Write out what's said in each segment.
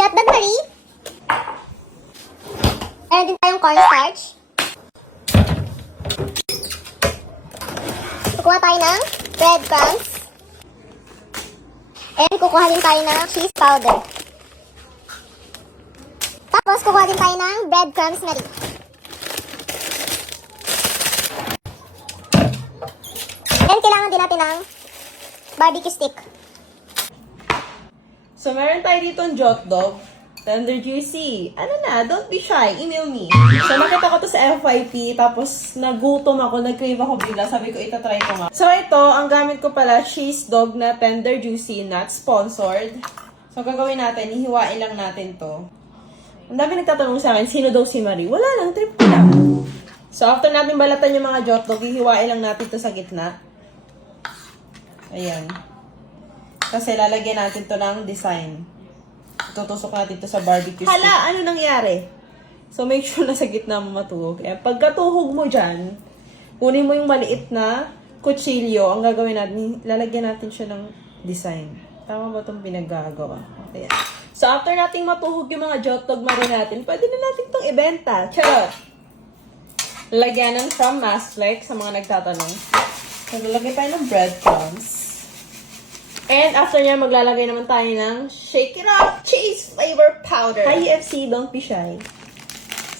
Jotdog Marie. Meron din tayong cornstarch. Kukuha tayo ng breadcrumbs. And kukuha din tayo ng cheese powder. Tapos kukuha din tayo ng breadcrumbs na rin. And kailangan din natin ng barbecue stick. So, meron tayo dito ang jotdog. Tender juicy. Ano na, don't be shy. Email me. So, nakita ko to sa FYP. Tapos, nagutom ako. Nag-crave ako bigla. Sabi ko, itatry ko nga. So, ito, ang gamit ko pala, cheese dog na tender juicy. Not sponsored. So, gagawin natin, hihiwain lang natin to. Ang dami nagtatanong sa akin, sino daw si Marie? Wala lang, trip ko lang. So, after natin balatan yung mga jotdog, hihiwain lang natin to sa gitna. Ayan. Kasi lalagyan natin to ng design. Tutusok natin to sa barbecue stick. Hala, ano nangyari? So, make sure na sa gitna mo matuhog. Eh, pagkatuhog mo dyan, kunin mo yung maliit na kutsilyo. Ang gagawin natin, lalagyan natin siya ng design. Tama ba itong pinagagawa? Okay. So, after nating matuhog yung mga jotdog Marie natin, pwede na natin itong ibenta. Charot! Lagyan ng from Masflex sa mga nagtatanong. So, lalagay tayo ng breadcrumbs. And after niya, maglalagay naman tayo ng Shake It Up Cheese Flavor Powder. Hi, UFC, don't be shy.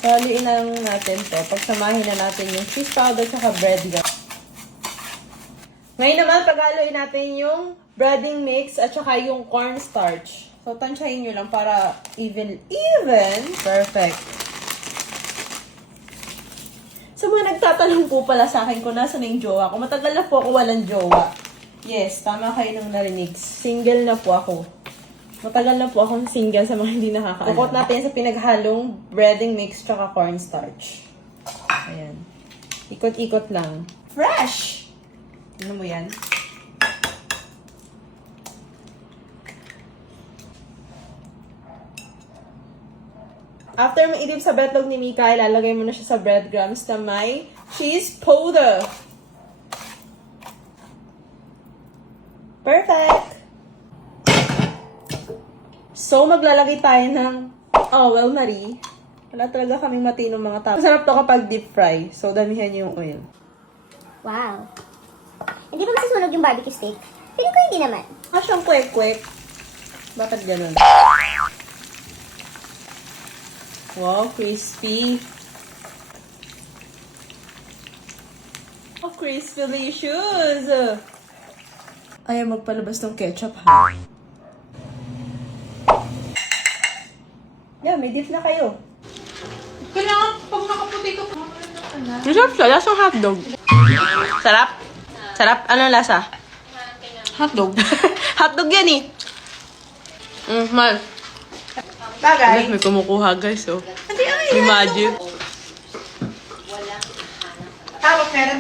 So, haluin lang natin to. Pagsamahin na natin yung cheese powder sa bread gum. Ngayon naman, paghaluin natin yung breading mix at saka yung cornstarch. So, tansyahin nyo lang para even. Perfect. Sa mga nagtatanong po pala sa akin kung nasa na yung jowa ko, matagal na po ako walang jowa. Yes, tama kayo nang narinig. Single na po ako. Matagal na po akong single sa mga hindi nakakaalam. Kukot natin sa pinaghalong breading mix tsaka cornstarch. Ayan. Ikot-ikot lang. Fresh! Tignan mo yan. After maidip sa betlog ni Mika, ilalagay mo na siya sa breadcrumbs na may cheese powder. Perfect! So, maglalagay tayo ng oil, Marie. Wala talaga kaming matinong mga tao. Masarap to kapag deep fry. So, damihan niyo yung oil. Wow. Hindi ba masasunog yung barbecue stick? Feeling ko hindi naman. Siyang quick-quick. Bakit ganun? Wow, crispy. Oh, crispy delicious! Ayaw magpalabas ng ketchup, ha? Yeah, may dip na kayo. Kailangan, pag nakaputi ka, Masarap siya. Lasang hotdog. Sarap? Sarap? Anong lasa? hotdog. Hotdog yan eh. Mal. Bagay. May kumukuha guys, oh. Imagine. Tapos meron din